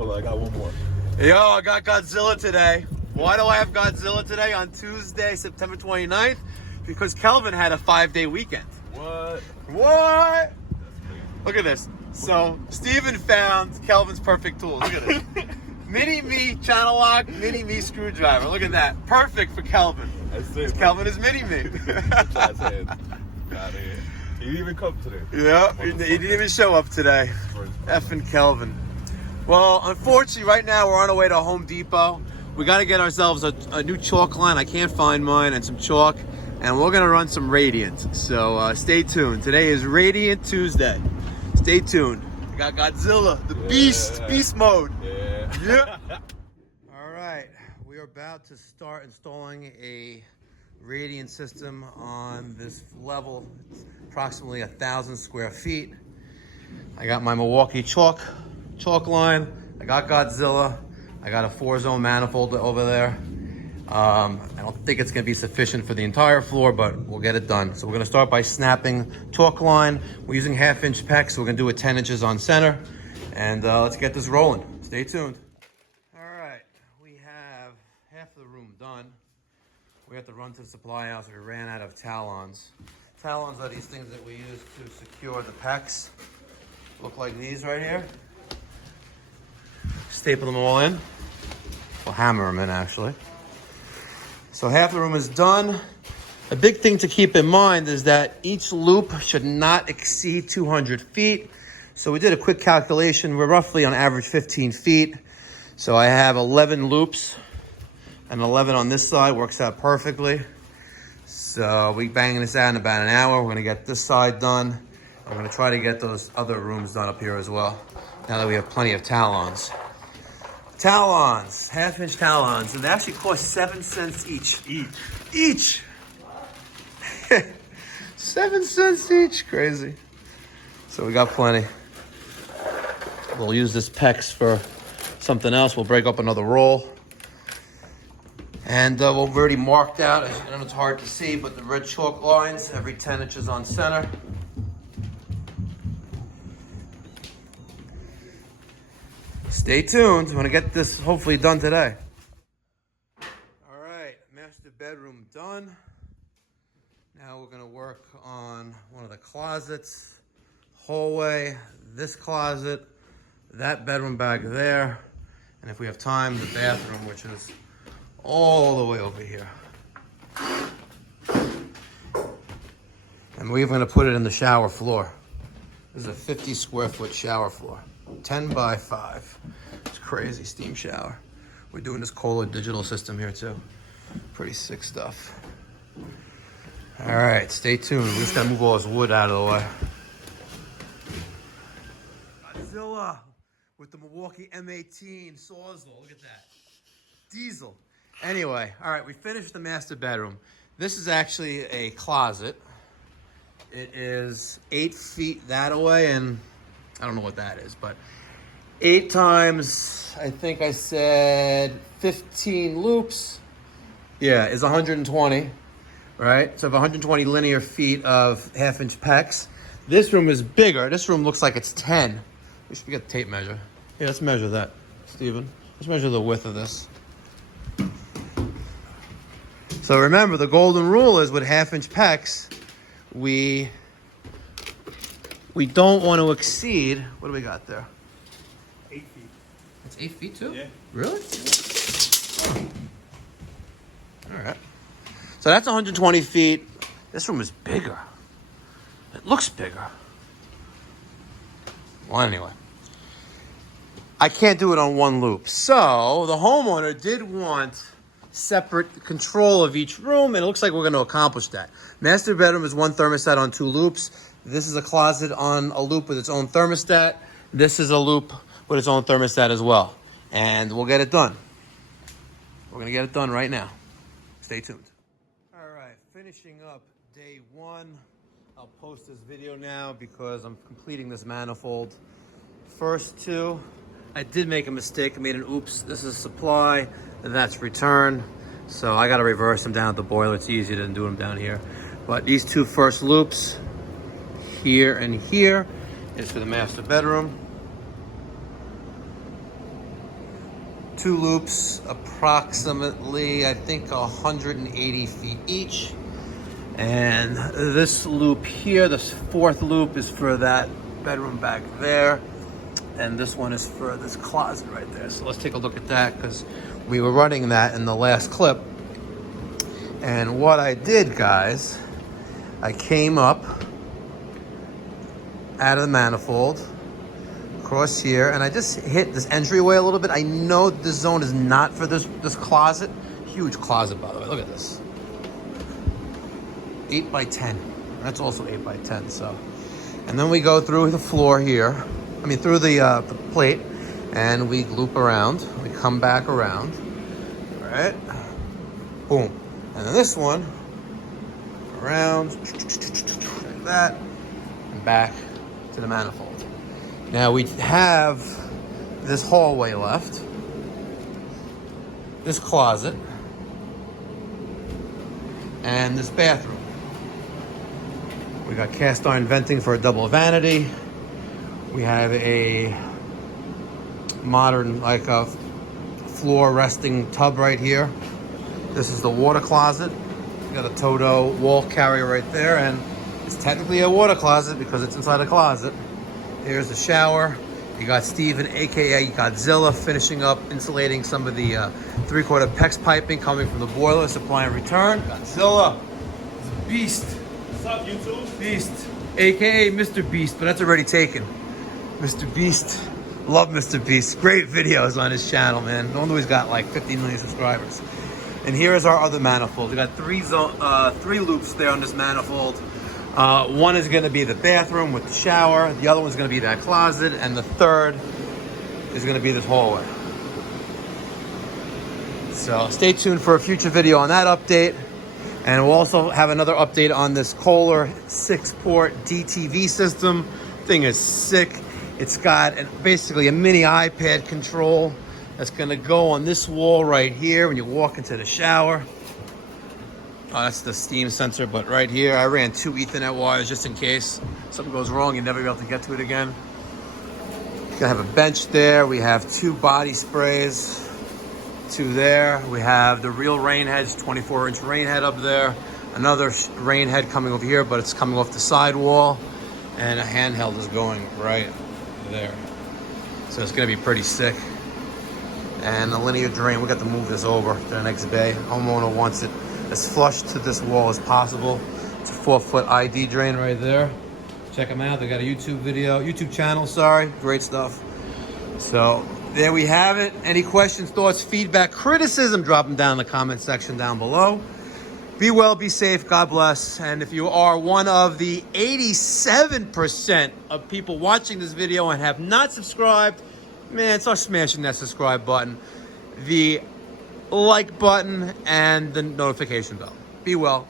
Hold on, I got one more. Yo, I got Godzilla today. Why do I have Godzilla today on Tuesday, September 29th? Because Kelvin had a 5-day weekend. What? What? Look at this. So, Steven found Kelvin's perfect tools. Look at this. Mini-me channel lock, mini-me screwdriver. Look at that. Perfect for Kelvin. That's it. Kelvin is mini-me. That's it. Got it. He didn't even come today. Yeah, he didn't even show up today. Effing Kelvin. Well, unfortunately, right now we're on our way to Home Depot. We got to get ourselves a new chalk line. I can't find mine, and some chalk. And we're going to run some Radiant. So stay tuned. Today is Radiant Tuesday. Stay tuned. We got Godzilla, the beast mode. Yeah. Yep. All right. We are about to start installing a Radiant system on this level. It's approximately 1,000 square feet. I got my Milwaukee chalk line. I got Godzilla. I got a 4-zone manifold over there. I don't think it's going to be sufficient for the entire floor, but we'll get it done. So we're going to start by snapping chalk line. We're using 1/2-inch PEX, so we're going to do it 10 inches on center. And let's get this rolling. Stay tuned. All right, we have half the room done. We have to run to the supply house. We ran out of talons. Talons are these things that we use to secure the PEX. Look like these right here. Staple them all in. We'll hammer them in, actually. So half the room is done. A big thing to keep in mind is that each loop should not exceed 200 feet. So we did a quick calculation. We're roughly on average 15 feet. So I have 11 loops, and 11 on this side works out perfectly. So we banging this out in about an hour. We're gonna get this side done. I'm gonna try to get those other rooms done up here as well, now that we have plenty of talons. Talons, 1/2-inch talons, and they actually cost 7 cents each. Each! 7 cents each, crazy. So we got plenty. We'll use this PEX for something else. We'll break up another roll. And we've already marked out, as you know, it's hard to see, but the red chalk lines, every 10 inches on center. Stay tuned. We're going to get this hopefully done today. All right, master bedroom done. Now we're going to work on one of the closets, hallway, this closet, that bedroom back there, and if we have time, the bathroom, which is all the way over here. And we're even going to put it in the shower floor. This is a 50 square foot shower floor. 10 by 5. It's crazy, steam shower. We're doing this Kohler digital system here too. Pretty sick stuff. All right, stay tuned. We just gotta move all this wood out of the way. Godzilla with the Milwaukee M18 Sawzall. Look at that. Diesel. Anyway, all right, we finished the master bedroom. This is actually a closet. It is 8 feet that way, and I don't know what that is, but 8 times, I think I said 15 loops. Yeah, is 120, right? So I have 120 linear feet of 1/2-inch PEX. This room is bigger. This room looks like it's 10. We should get a tape measure. Yeah, let's measure that, Steven. Let's measure the width of this. So remember, the golden rule is with 1/2-inch PEX, we don't want to exceed, what do we got there? 8 feet. It's 8 feet too? Yeah. Really? All right. So that's 120 feet. This room is bigger. It looks bigger. Well, anyway. I can't do it on one loop. So the homeowner did want separate control of each room, and it looks like we're going to accomplish that. Master bedroom is 1 thermostat on 2 loops. This is a closet on a loop with its own thermostat. This is a loop with its own thermostat as well. And we'll get it done. We're going to get it done right now. Stay tuned. All right, finishing up day 1. I'll post this video now because I'm completing this manifold. First 2, I did make a mistake. I made an oops. This is supply, and that's return. So I got to reverse them down at the boiler. It's easier than doing them down here. But these 2 first loops, here and here, is for the master bedroom. 2 loops, approximately, I think 180 feet each. And this loop here, this 4th loop, is for that bedroom back there. And this one is for this closet right there. So let's take a look at that, because we were running that in the last clip. And what I did, guys, I came up out of the manifold, across here, and I just hit this entryway a little bit. I know this zone is not for this closet. Huge closet, by the way. Look at this. 8 by 10. That's also 8 by 10. So, and then we go through the floor here. I mean, through the plate, and we loop around. We come back around. All right. Boom. And then this one, around like that, and back to the manifold. Now we have this hallway left, this closet, and this bathroom. We got cast iron venting for a double vanity. We have a modern, like a floor resting tub right here. This is the water closet. We got a Toto wall carrier right there, and it's technically a water closet because it's inside a closet. Here's the shower. You got Steven, aka Godzilla, finishing up insulating some of the 3/4 PEX piping coming from the boiler, supply and return. Godzilla is a beast. What's up, YouTube? Beast, aka Mr. Beast, but that's already taken. Mr. Beast, love Mr. Beast. Great videos on his channel, man. No wonder he's got like 15 million subscribers. And here is our other manifold. We got 3 loops there on this manifold. One is going to be the bathroom with the shower. The other one's going to be that closet. And the third is going to be this hallway. So stay tuned for a future video on that update. And we'll also have another update on this Kohler 6-port DTV system. Thing is sick. It's got basically a mini iPad control that's going to go on this wall right here when you walk into the shower. Oh, that's the steam sensor, but right here, I ran 2 Ethernet wires just in case something goes wrong, you'll never be able to get to it again. Gonna have a bench there. We have 2 body sprays, 2 there. We have the real rain heads, 24-inch rain head up there. Another rain head coming over here, but it's coming off the side wall. And a handheld is going right there. So it's gonna be pretty sick. And the linear drain, we got to move this over to the next bay. Homeowner wants it as flush to this wall as possible. It's a 4-foot ID drain right there. Check them out. They got a YouTube channel, sorry. Great stuff. So there we have it. Any questions, thoughts, feedback, criticism, drop them down in the comment section down below. Be well, be safe, God bless. And if you are one of the 87% of people watching this video and have not subscribed, man, start smashing that subscribe button, the like button, and the notification bell. Be well.